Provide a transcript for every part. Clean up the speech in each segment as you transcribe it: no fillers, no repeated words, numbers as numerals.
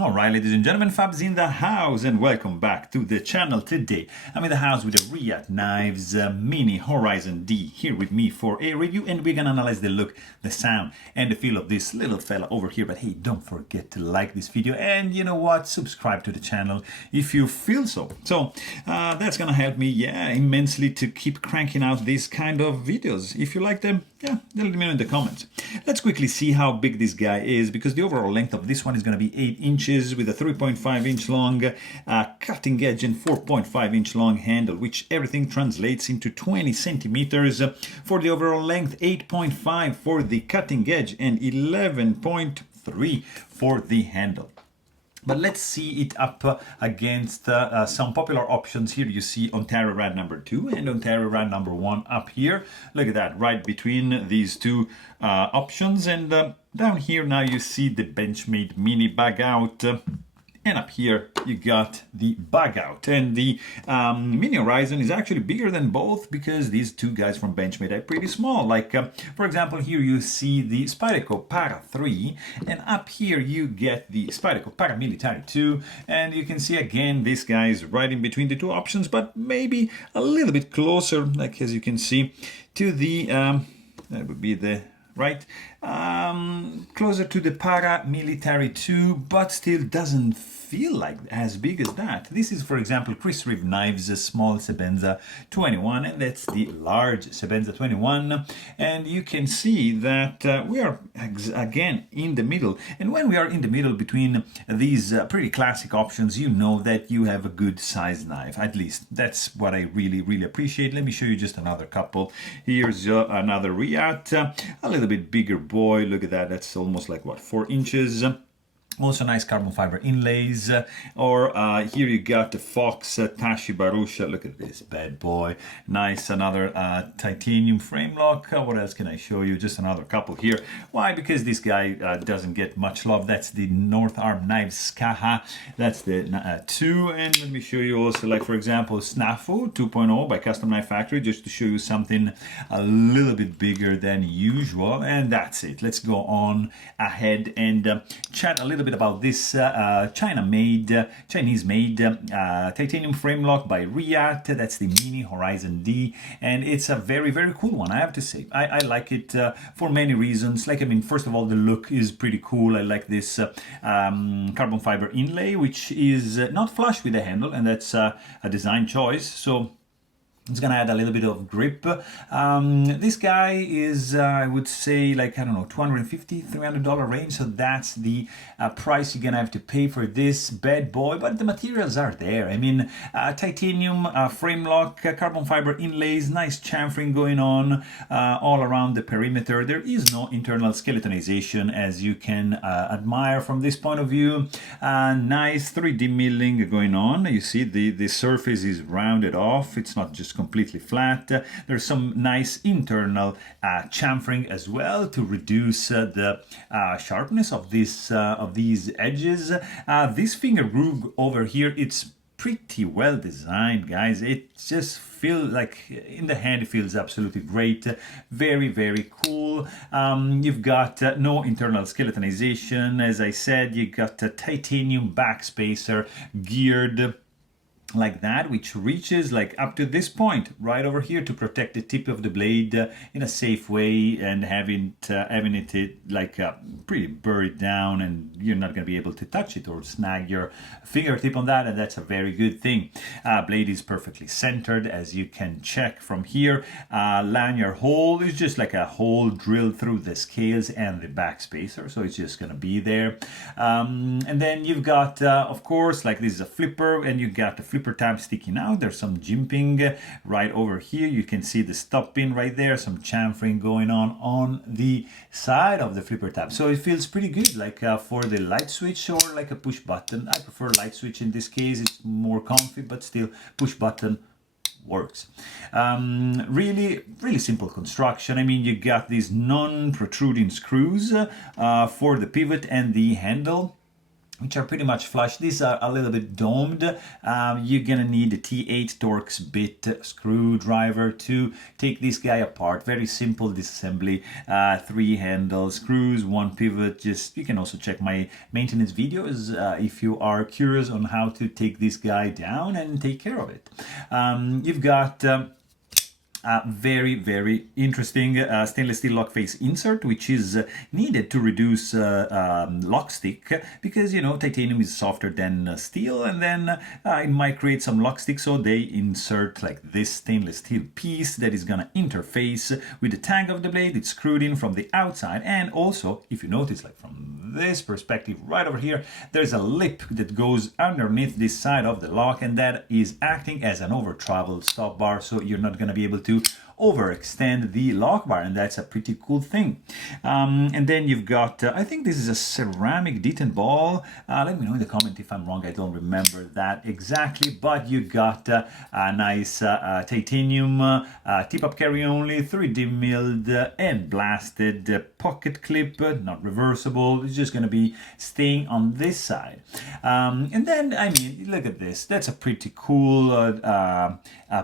Alright, ladies and gentlemen, Fab's in the house and welcome back to the channel. Today I'm in the house with the Reate Knives Mini Horizon D here with me for a review, and we're gonna analyze the look, the sound and the feel of this little fella over here. But hey, don't forget to like this video and you know what, subscribe to the channel if you feel so. That's gonna help me immensely to keep cranking out these kind of videos. If you like them, let me know in the comments. Let's quickly see how big this guy is, because the overall length of this one is going to be 8 inches with a 3.5 inch long cutting edge and 4.5 inch long handle, which everything translates into 20 centimeters for the overall length, 8.5 for the cutting edge and 11.3 for the handle. But let's see it up against some popular options. Here you see Ontario Rad number 2 and Ontario Rad number 1 up here. Look at that, right between these two options. And down here now you see the Benchmade Mini Bag Out. And up here you got the Bug Out. And the Mini Horizon is actually bigger than both, because these two guys from Benchmade are pretty small. Like for example, here you see the Spyderco Para 3, and up here you get the Spyderco Paramilitary 2, and you can see again this guy is right in between the two options, but maybe a little bit closer, like as you can see, to the that would be the right closer to the Paramilitary 2, but still doesn't feel like as big as that. This is, for example, Chris Reeve Knives, a small Sebenza 21, and that's the large Sebenza 21. And you can see that we are again in the middle. And when we are in the middle between these pretty classic options, you know that you have a good size knife. At least that's what I really appreciate. Let me show you just another couple. Here's another Reate, a little bit bigger boy. Look at that, that's almost like what, 4 inches. Also nice carbon fiber inlays. Or here you got the Fox Tashi Barusha. Look at this bad boy. Nice, another titanium frame lock. What else can I show you? Just another couple here. Why? Because this guy doesn't get much love. That's the North Arm Knives Skaha. That's the 2. And let me show you also, like for example, Snafu 2.0 by Custom Knife Factory, just to show you something a little bit bigger than usual. And that's it. Let's go on ahead and chat a little bit about this Chinese-made titanium frame lock by Reate. That's the Mini Horizon D, and it's a very cool one, I have to say. I like it for many reasons. Like, I mean, first of all, the look is pretty cool. I like this carbon fiber inlay, which is not flush with the handle, and that's a design choice. So it's gonna add a little bit of grip. This guy is, I would say, like, I don't know, $250, $300 range. So that's the price you're gonna have to pay for this bad boy. But the materials are there. I mean, titanium frame lock, carbon fiber inlays, nice chamfering going on all around the perimeter. There is no internal skeletonization, as you can admire from this point of view. Nice 3D milling going on. You see the surface is rounded off. It's not just completely flat. There's some nice internal chamfering as well to reduce the sharpness of this of these edges. This finger groove over here, it's pretty well designed, guys. It just feels like in the hand, it feels absolutely great. Very cool. You've got no internal skeletonization. As I said, you got a titanium backspacer geared like that, which reaches like up to this point right over here to protect the tip of the blade in a safe way, and having it like pretty buried down, and you're not going to be able to touch it or snag your fingertip on that, and that's a very good thing. Blade is perfectly centered, as you can check from here. Lanyard hole is just like a hole drilled through the scales and the backspacer, so it's just going to be there. And then you've got of course, like, this is a flipper, and you got the flipper tab sticking out. There's some jimping right over here. You can see the stop pin right there, some chamfering going on the side of the flipper tab. So it feels pretty good, like for the light switch or like a push button. I prefer light switch in this case. It's more comfy, but still push button works. Really simple construction. I mean, you got these non-protruding screws for the pivot and the handle. which are pretty much flush. These are a little bit domed. You're gonna need a T8 Torx bit screwdriver to take this guy apart. Very simple disassembly. 3 handles, screws, 1 pivot. Just, you can also check my maintenance videos if you are curious on how to take this guy down and take care of it. You've got very, very interesting stainless steel lock face insert, which is needed to reduce lock stick, because, you know, titanium is softer than steel, and then it might create some lock stick, so they insert like this stainless steel piece that is gonna interface with the tang of the blade. It's screwed in from the outside, and also, if you notice, like from this perspective right over here, there's a lip that goes underneath this side of the lock, and that is acting as an over travel stop bar, so you're not gonna be able to overextend the lock bar, and that's a pretty cool thing. And then you've got, I think this is a ceramic detent ball. Let me know in the comment if I'm wrong, I don't remember that exactly, but you got a nice titanium tip-up carry only, 3D milled and blasted pocket clip, not reversible. It's just going to be staying on this side. And then, I mean, look at this. That's a pretty cool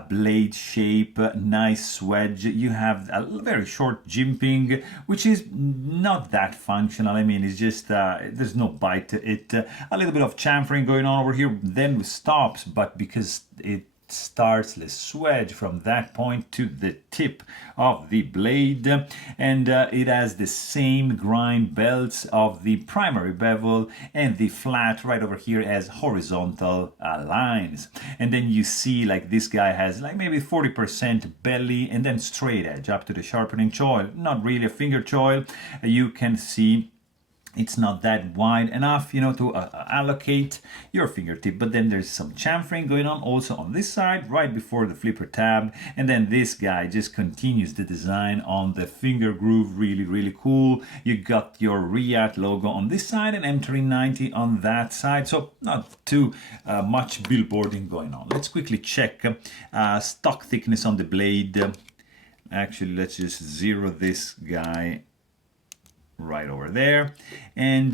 blade shape, nice wedge. You have a very short jimping, which is not that functional. I mean, it's just, there's no bite to it. A little bit of chamfering going on over here, then stops, but because it starts the swedge from that point to the tip of the blade, and it has the same grind belts of the primary bevel, and the flat right over here has horizontal lines. And then you see like this guy has like maybe 40% belly and then straight edge up to the sharpening choil. Not really a finger choil. You can see it's not that wide enough, you know, to allocate your fingertip. But then there's some chamfering going on also on this side, right before the flipper tab. And then this guy just continues the design on the finger groove. Really, really cool. You got your Reate logo on this side and M390 on that side. So not too much billboarding going on. Let's quickly check stock thickness on the blade. Actually, let's just zero this guy right over there, and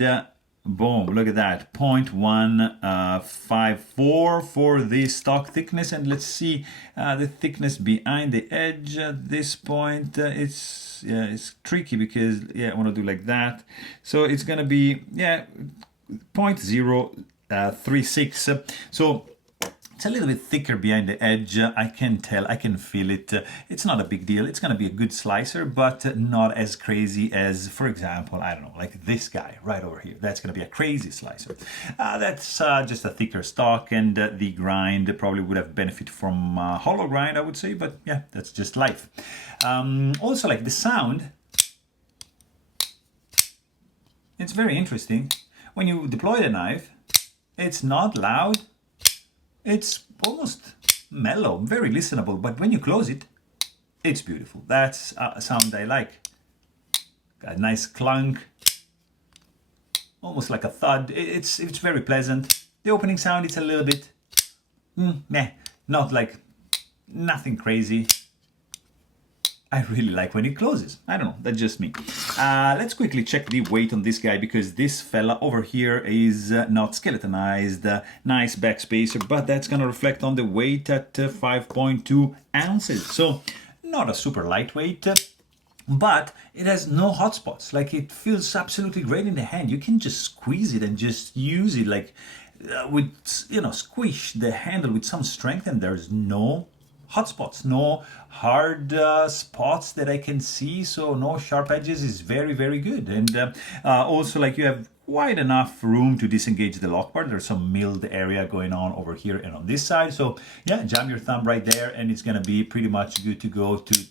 boom, look at that, 0.154 for the stock thickness. And let's see the thickness behind the edge at this point. It's tricky because I want to do like that, so it's gonna be 0.036. So it's a little bit thicker behind the edge. I can tell, I can feel it. It's not a big deal. It's going to be a good slicer, but not as crazy as, for example, I don't know, like this guy right over here. That's going to be a crazy slicer. That's just a thicker stock, and the grind probably would have benefited from hollow grind, I would say, but yeah, that's just life. Also, like the sound, it's very interesting. When you deploy the knife, it's not loud. It's almost mellow, very listenable, but when you close it, it's beautiful. That's a sound I like. Got a nice clunk, almost like a thud. It's very pleasant. The opening sound, it's a little bit meh, not like, nothing crazy. I really like when it closes. I don't know, that's just me. Let's quickly check the weight on this guy, because this fella over here is not skeletonized. Nice backspacer, but that's gonna reflect on the weight at 5.2 ounces. So not a super lightweight, but it has no hot spots. Like, it feels absolutely great in the hand. You can just squeeze it and just use it like with, you know, squish the handle with some strength, and there's no hot spots, no hard spots that I can see, so no sharp edges. Is very, very good. And also, like, you have quite enough room to disengage the lock bar. There's some milled area going on over here and on this side, so yeah, jam your thumb right there and it's gonna be pretty much good to go to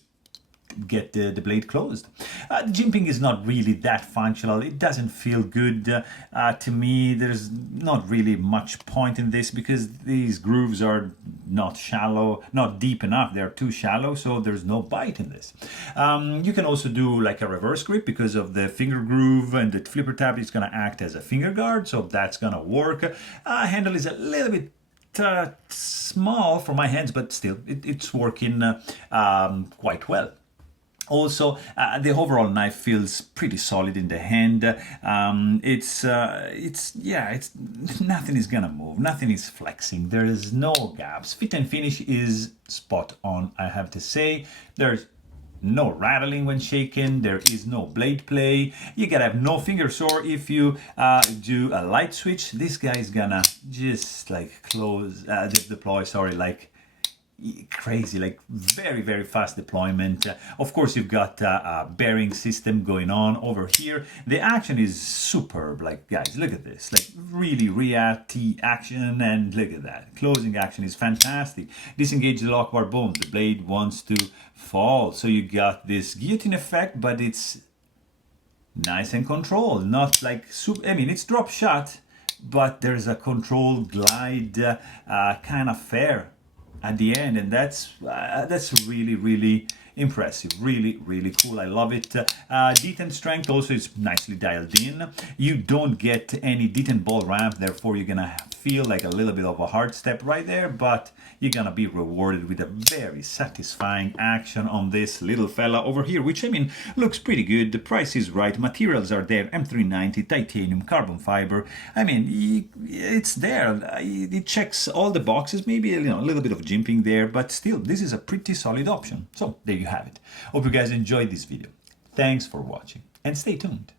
get the blade closed. The jimping is not really that functional. It doesn't feel good to me. There's not really much point in this, because these grooves are not shallow, not deep enough. They're too shallow, so there's no bite in this. You can also do like a reverse grip because of the finger groove, and the flipper tab is going to act as a finger guard, so that's going to work. Handle is a little bit small for my hands, but still it's working quite well. Also, the overall knife feels pretty solid in the hand. It's nothing is gonna move, nothing is flexing. There is no gaps. Fit and finish is spot on, I have to say. There's no rattling when shaken. There is no blade play. You gotta have no finger sore if you do a light switch. This guy is gonna just like deploy. Sorry, like crazy, like very, very fast deployment. Of course, you've got a bearing system going on over here. The action is superb. Like, guys, look at this, like really Reate action, and look at that. Closing action is fantastic. Disengage the lock bar, boom, the blade wants to fall. So you got this guillotine effect, but it's nice and controlled, not like I mean, it's drop shot, but there's a controlled glide kind of fair at the end, and that's really, really impressive. Really, really cool. I love it. Detent strength also is nicely dialed in. You don't get any detent ball ramp, therefore you're gonna feel like a little bit of a hard step right there, but you're gonna be rewarded with a very satisfying action on this little fella over here, which I mean looks pretty good. The price is right, materials are there, M390 titanium carbon fiber. I mean, it's there, it checks all the boxes. Maybe a little bit of jimping there, but still this is a pretty solid option. So there you have it. Hope you guys enjoyed this video. Thanks for watching and stay tuned.